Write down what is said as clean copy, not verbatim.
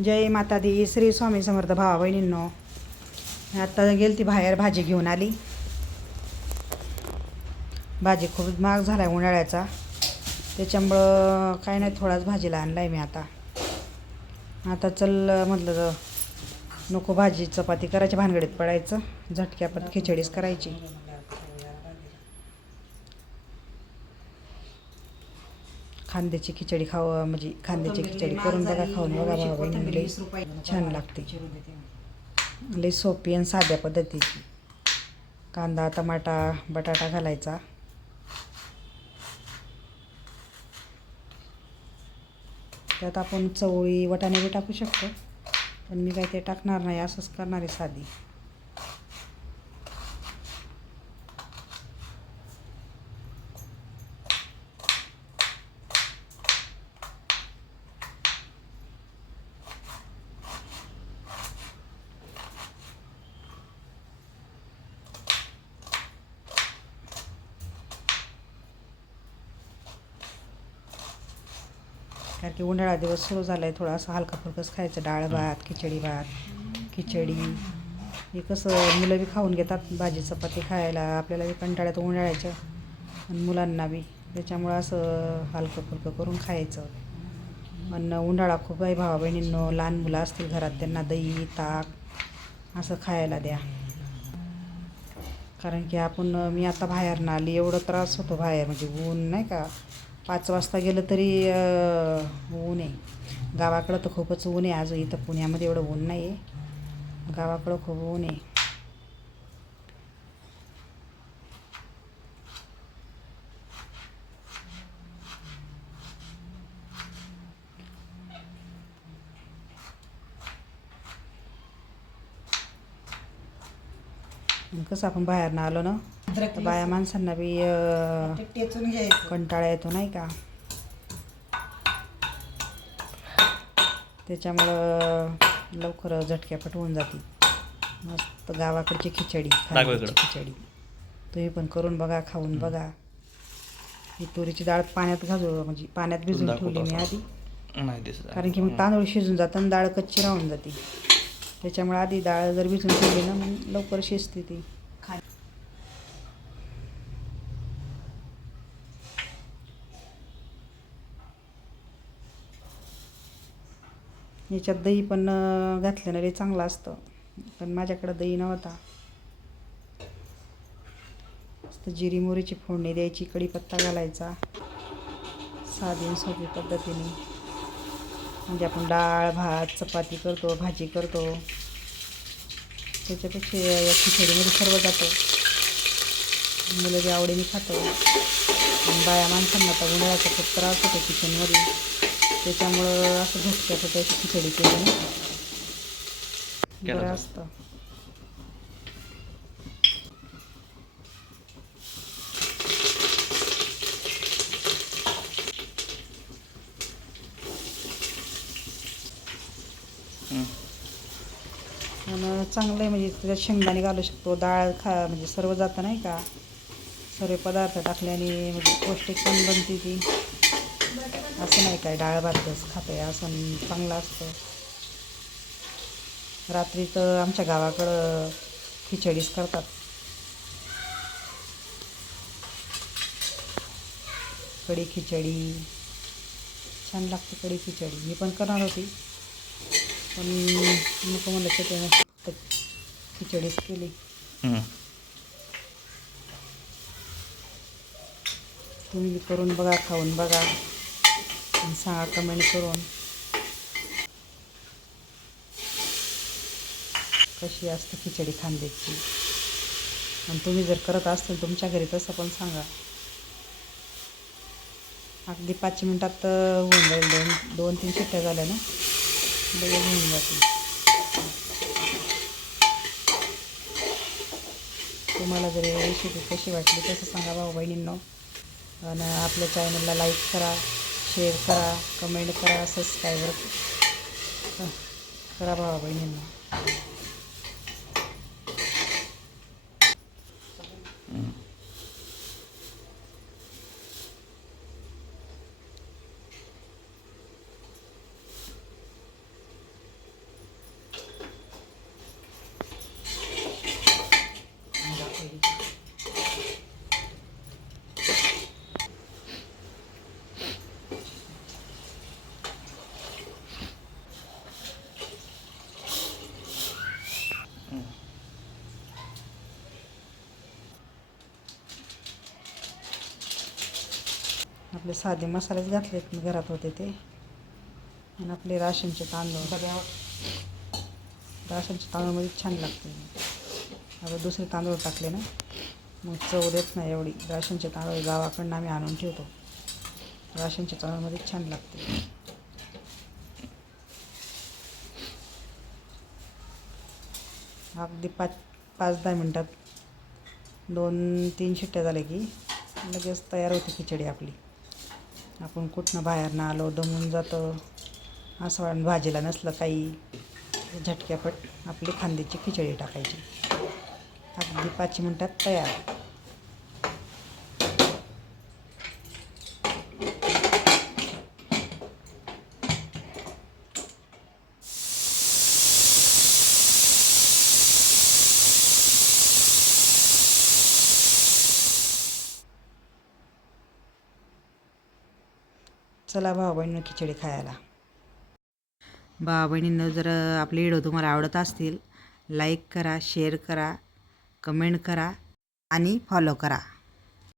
जय माता दी. श्री स्वामी समर्थ. भावा बहिणींनो, आता गेली ती बाहेर भाजी घेऊन आली. भाजी खूप महाग झाला आहे उन्हाळ्याचा, त्याच्यामुळं काय नाही, थोडाच भाजीला आणला आहे मी. आता चल म्हटलं नको भाजी चपाती करायची, भानगडीत पडायचं, झटक्यापट खिचडीच करायची. खांद्याची खिचडी खावं म्हणजे खांद्याची खिचडी करून बघा, खाऊन बघा भावा बहिणींनो, लई छान लागते. लई सोपी आणि साध्या पद्धतीची. कांदा, टमाटा, बटाटा घालायचा. त्यात आपण चवळी, वाटाणे बी टाकू शकतो, पण मी काय ते टाकणार नाही, असंच करणार आहे साधी. कारण की उन्हाळा दिवस सुरू झाला आहे, थोडासा हलका फुलकंच खायचं. डाळ भात, खिचडी भात, खिचडी हे कसं मुलं बी खाऊन घेतात भाजी चपाती खायला. आपल्याला बी कंटाळ्यात उन्हाळ्याच्या आणि मुलांना बी, त्याच्यामुळं असं हलकं फुलकं करून खायचं. पण उन्हाळा खूप आहे भावा बहिणींनो. लहान मुलं असतील घरात, त्यांना दही ताक असं खायला द्या. कारण की मी आता बाहेरनं आली, एवढं त्रास होतो बाहेर, म्हणजे ऊन नाही का, 5 वाजता गेलं तरी ऊन आहे. गावाकडं तर खूपच ऊन आहे. आज इथं पुण्यामध्ये एवढं ऊन नाही आहे, गावाकडं खूप ऊन आहे. कसं आपण बाहेरनं आलो ना, तर बाया माणसांना बी कंटाळा येतो नाही का, त्याच्यामुळं लवकर झटक्यापट होऊन जाते. मस्त गावाकडची खिचडी, खांद्याची खिचडी तुम्ही पण करून बघा, खाऊन बघा. ही तुरीची डाळ पाण्यात म्हणजे पाण्यात भिजवून ठेवली मी आधी, कारण की मग तांदूळ शिजून जातं आणि डाळ कच्ची राहून जाते. त्याच्यामुळे आधी डाळ जर भिजून ठेवली ना, मग लवकर शिजते ती. याच्यात दही पण घातल्यानं लई चांगलं असतं, पण माझ्याकडं दही नव्हता. मस्त जिरी मोहरीची फोडणी द्यायची, कढीपत्ता घालायचा, साधी आणि सोपी पद्धतीने. म्हणजे आपण डाळ भात चपाती करतो, भाजी करतो, त्याच्यापेक्षा या खिचडीमध्ये सर्व जातं. मुलं बी आवडीने खातो. आणि बाया माणसांना तर उन्हाळ्याचा खूप त्रास होतो किचनमध्ये, त्याच्यामुळं असं झटक्यात त्याची खिचडी केली ना बरं असतं. आणि चांगलं आहे, म्हणजे त्याच्यात शेंगदाणे घालू शकतो, डाळ म्हणजे सर्व जातं नाही का, सर्व पदार्थ टाकल्याने म्हणजे पौष्टिक पण बनते ती. असं नाही काय डाळ भातच खाते असं, चांगलं असतं. रात्री तर आमच्या गावाकडं खिचडीच करतात, कढी खिचडी छान लागते. कढी खिचडी मी पण करणार होती, पण नको म्हणलं त्याच्यानं खिचडीच केली. तुम्ही करून बघा, खाऊन बघा आणि सांगा कमेंट करून कशी असते खिचडी खांद्याची. आणि तुम्ही जर करत असतील तुमच्या घरी तसं पण सांगा. अगदी 5 मिनटात होऊन जाईल. 2-3 शिट्ट्या झाल्या ना लगेच होऊन जाते. तुम्हाला जर ही रेसिपी कशी वाटली तसं सांगा भाऊ बहिणींनो. आणि आपल्या चॅनलला लाईक करा, शेअर करा, कमेंट करा, सबस्क्राईब करा भावा बहिणींनो. आपले साधे मसालेच घातलेत, घरात होते ते. आणि आपले राशनचे तांदूळ, राशनच्या तांदूळमध्ये छान लागते. आता दुसरे तांदूळ टाकले ना मग चव देत नाही एवढी. राशनचे तांदूळ गावाकडनं आम्ही आणून ठेवतो. राशनच्या तांदूळमध्ये छान लागते. अगदी 5-10 मिनटात 2-3 शिट्ट्या झाल्या की लगेच तयार होते खिचडी आपली. आपण कुठनं बाहेर ना आलो, दमून जातं असं वाटून भाजीला नसलं काही, झटक्यापट आपली खांद्याची खिचडी टाकायची. अगदी 5 मिनटात तयार. चला भाऊ बहिणीनं खिचडी खायला. भाऊ बहिणींनो, जर आपले व्हिडिओ तुम्हाला आवडत असतील, लाईक करा, शेअर करा, कमेंट करा आणि फॉलो करा.